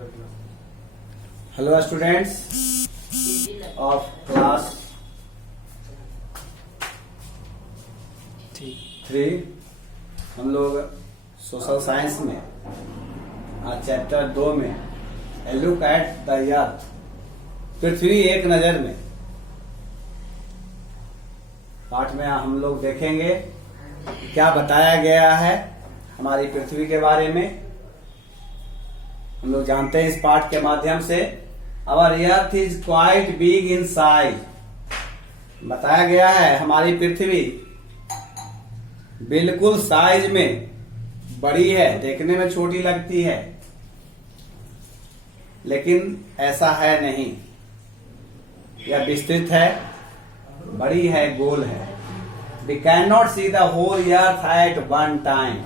Hello students of class 3। हम लोग social science में आज चैप्टर 2 में a look at the earth, पृथ्वी एक नजर में पाठ में हम लोग देखेंगे क्या बताया गया है हमारी पृथ्वी के बारे में। हम लोग जानते हैं इस पाठ के माध्यम से our earth is quite big in size. बताया गया है हमारी पृथ्वी बिल्कुल साइज में बड़ी है, देखने में छोटी लगती है लेकिन ऐसा है नहीं। यह विस्तृत है, बड़ी है, गोल है। We cannot see the whole earth at one time,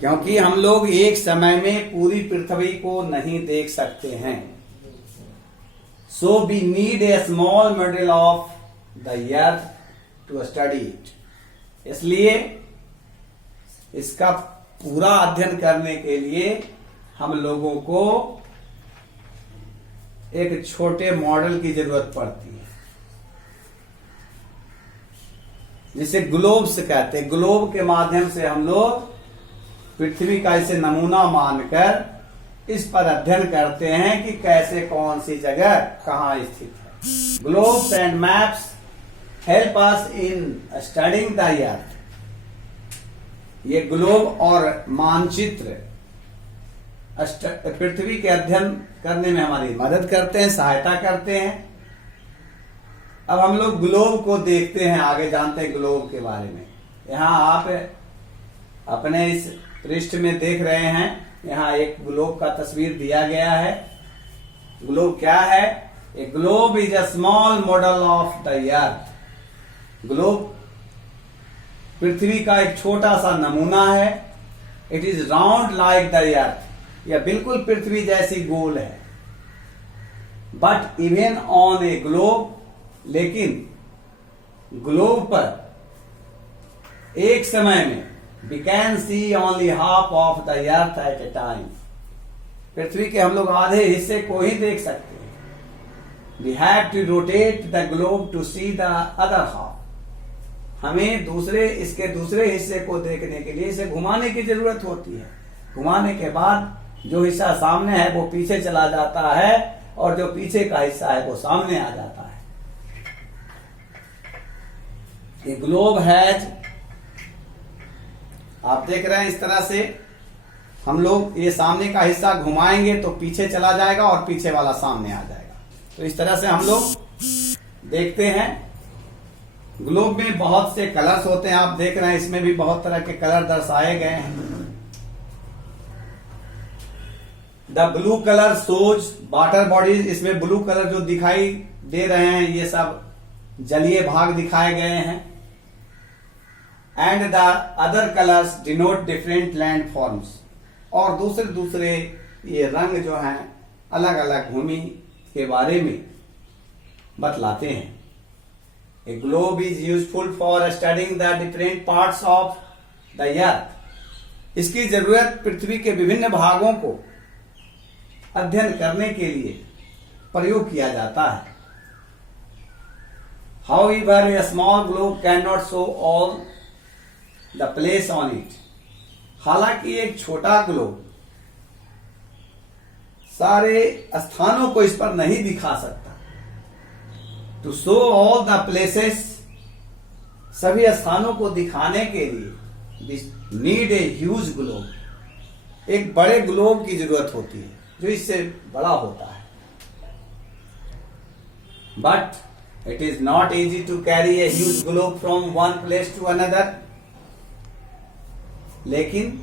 क्योंकि हम लोग एक समय में पूरी पृथ्वी को नहीं देख सकते हैं। So we need a small model of the earth to study it। इसलिए इसका पूरा अध्ययन करने के लिए हम लोगों को एक छोटे मॉडल की जरूरत पड़ती है जिसे ग्लोब से कहते हैं। ग्लोब के माध्यम से हम लोग पृथ्वी का इसे नमूना मानकर इस पर अध्ययन करते हैं कि कैसे कौन सी जगह कहां स्थित है। Globes and maps help us in studying the earth. ये ग्लोब और मानचित्र पृथ्वी के अध्ययन करने में हमारी मदद करते हैं, सहायता करते हैं। अब हम लोग ग्लोब को देखते हैं, आगे जानते हैं ग्लोब के बारे में। यहाँ आप अपने इस पृष्ठ में देख रहे हैं, यहाँ एक ग्लोब का तस्वीर दिया गया है। ग्लोब क्या है? A globe is a small model of the earth. Globe पृथ्वी का एक छोटा सा नमूना है। It is round like the earth. यह बिल्कुल पृथ्वी जैसी गोल है। But even on a globe, लेकिन ग्लोब पर एक समय में we can see only half of the earth at a time। पृथ्वी के हम लोग आधे हिस्से को ही देख सकते हैं। we have to rotate the globe to see the other half। हमें इसके दूसरे हिस्से को देखने के लिए इसे घुमाने की जरूरत होती है। घुमाने के बाद जो हिस्सा सामने है वो पीछे चला जाता है और जो पीछे का हिस्सा है वो सामने आ जाता है। ये ग्लोब हैज, आप देख रहे हैं इस तरह से हम लोग ये सामने का हिस्सा घुमाएंगे तो पीछे चला जाएगा और पीछे वाला सामने आ जाएगा। तो इस तरह से हम लोग देखते हैं। ग्लोब में बहुत से कलर्स होते हैं, आप देख रहे हैं इसमें भी बहुत तरह के कलर दर्शाए गए हैं। The blue colour shows water bodies. इसमें ब्लू कलर जो दिखाई दे रहे हैं ये सब जलीय भाग दिखाए गए हैं। And the other colours denote different land forms. और दूसरे ये रंग जो हैं अलग अलग भूमि के बारे में बतलाते हैं। ए globe is useful for studying the different parts of the अर्थ। इसकी जरूरत पृथ्वी के विभिन्न भागों को अध्ययन करने के लिए प्रयोग किया जाता है। However, a small globe cannot show all the place on it। हालांकि एक छोटा ग्लोब सारे स्थानों को इस पर नहीं दिखा सकता। To show all the places, सभी स्थानों को दिखाने के लिए need a huge globe। एक बड़े ग्लोब की जरूरत होती है जो इससे बड़ा होता है। But it is not easy to carry a huge globe from one place to another। लेकिन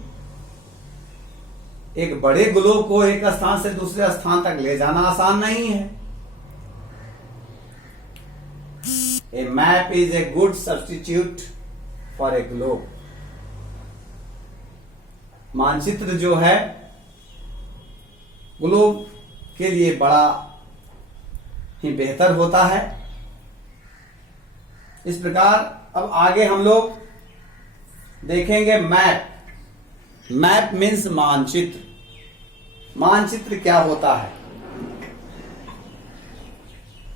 एक बड़े ग्लोब को एक स्थान से दूसरे स्थान तक ले जाना आसान नहीं है। A map is a good substitute for a globe। मानचित्र जो है ग्लोब के लिए बड़ा ही बेहतर होता है। इस प्रकार अब आगे हम लोग देखेंगे मैप। मैप मीन्स मानचित्र। मानचित्र क्या होता है।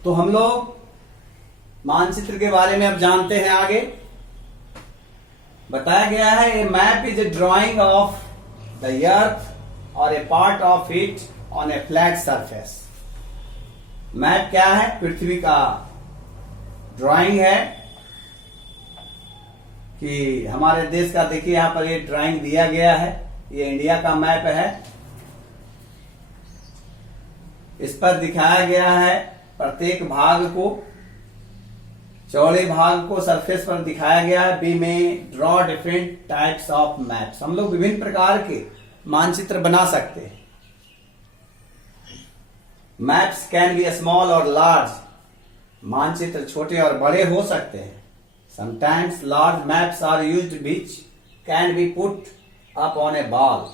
तो हम लोग मानचित्र के बारे में अब जानते हैं। आगे बताया गया है, a map is a drawing of the earth और a part of it on a flat surface. Map क्या है? पृथ्वी का ड्राइंग है कि हमारे देश का देखिए यहां पर ये ड्राइंग दिया गया है, ये इंडिया का मैप है। इस पर दिखाया गया है प्रत्येक भाग को, चौड़े भाग को सरफेस पर दिखाया गया है। We may draw different types of maps. हम लोग विभिन्न प्रकार के मानचित्र बना सकते हैं। मैप्स कैन बी स्मॉल और लार्ज। मानचित्र छोटे और बड़े हो सकते हैं। Sometimes large maps are used which can be put up on a wall.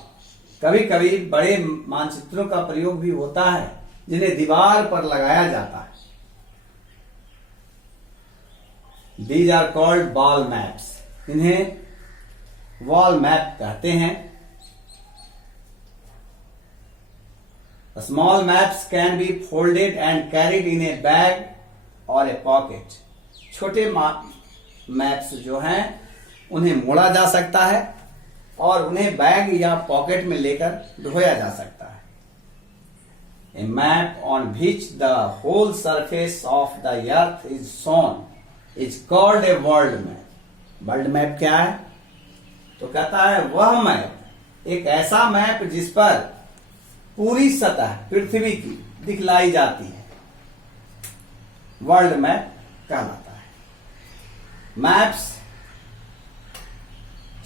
कभी कभी बड़े मानचित्रों का प्रयोग भी होता है जिन्हें दीवार पर लगाया जाता है। These are called wall maps। इन्हें वॉल मैप कहते हैं। Small maps can be folded and carried in a bag or a pocket। छोटे मैप्स जो हैं उन्हें मोड़ा जा सकता है और उन्हें बैग या पॉकेट में लेकर ढोया जा सकता है। A map on which the whole surface of the earth is shown is called a world map। World map क्या है? तो कहता है वह मैप, एक ऐसा मैप जिस पर पूरी सतह पृथ्वी की दिखलाई जाती है, वर्ल्ड मैप कहलाता है। Maps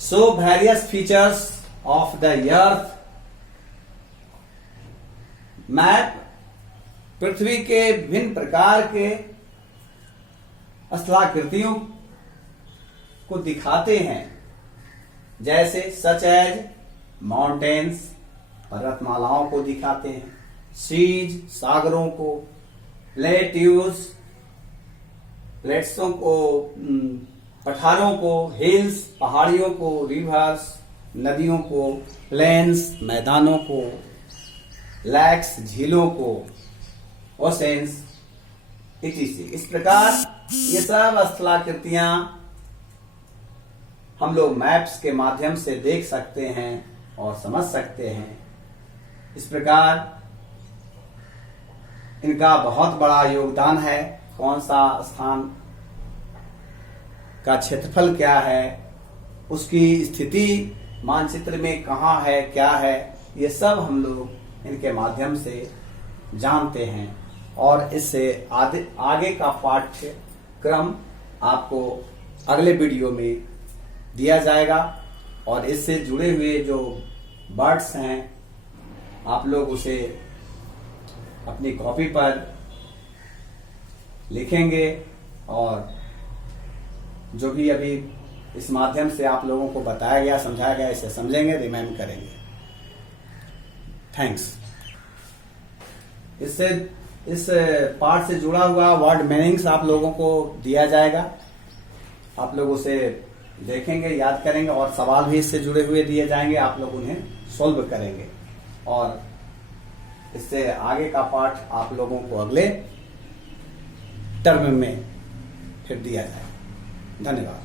show various features of the earth. Map पृथ्वी के विभिन्न प्रकार के स्थलाकृतियों को दिखाते हैं, जैसे सच एज माउंटेन्स, पर्वतमालाओं को दिखाते हैं, सीज, सागरों को, प्लेट्यूज, प्लेट्सों को, पठारों को, हिल्स, पहाड़ियों को, रिवर्स, नदियों को, प्लेन्स, मैदानों को, लैक्स, झीलों को, ओशेन्स, इटीसी। इस प्रकार ये सब स्थलाकृतियां हम लोग मैप्स के माध्यम से देख सकते हैं और समझ सकते हैं। इस प्रकार इनका बहुत बड़ा योगदान है। कौन सा स्थान का क्षेत्रफल क्या है, उसकी स्थिति मानचित्र में कहाँ है, क्या है, ये सब हम लोग इनके माध्यम से जानते हैं। और इससे आगे का पाठ्यक्रम आपको अगले वीडियो में दिया जाएगा और इससे जुड़े हुए जो वर्ड्स हैं आप लोग उसे अपनी कॉपी पर लिखेंगे और जो भी अभी इस माध्यम से आप लोगों को बताया गया, समझाया गया, इसे समझेंगे, रिमेम्बर करेंगे। थैंक्स। इससे इस पार्ट से जुड़ा हुआ वर्ड मीनिंग्स आप लोगों को दिया जाएगा। आप लोग उसे देखेंगे, याद करेंगे और सवाल भी इससे जुड़े हुए दिए जाएंगे। आप लोग उन्हें सॉल्व करेंगे और इससे आगे का पाठ आप लोगों को अगले टर्म में फिर दिया जाएगा। धन्यवाद।